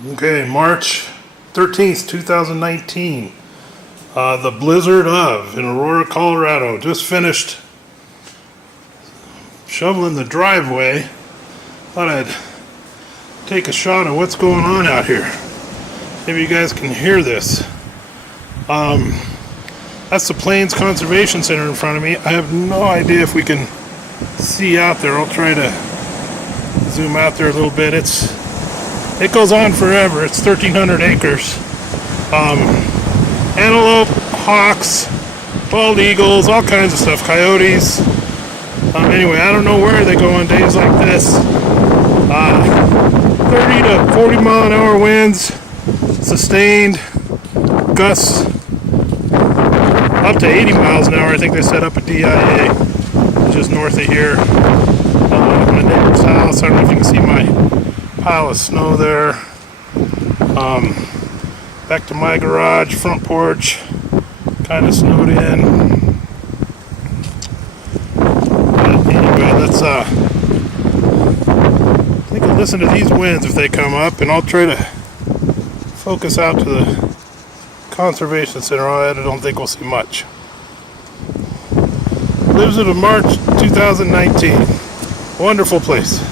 Okay, March 13th, 2019. The blizzard of in Aurora, Colorado. Just finished shoveling the driveway. Thought I'd take a shot of what's going on out here. Maybe you guys can hear this. That's the Plains Conservation Center in front of me. I have no idea if we can see out there. I'll try to zoom out there a little bit. It goes on forever. It's 1,300 acres. Antelope, hawks, bald eagles, all kinds of stuff, coyotes. Anyway, I don't know where they go on days like this. 30 to 40 mile an hour winds, sustained gusts up to 80 miles an hour. I think they set up a DIA just north of here. My neighbor's house. I don't know if you can see my pile of snow there. Back to my garage, front porch, kind of snowed in. But anyway, let's take a listen to these winds if they come up, and I'll try to focus out to the conservation center. I don't think we'll see much. Blizzard of March 2019. Wonderful place.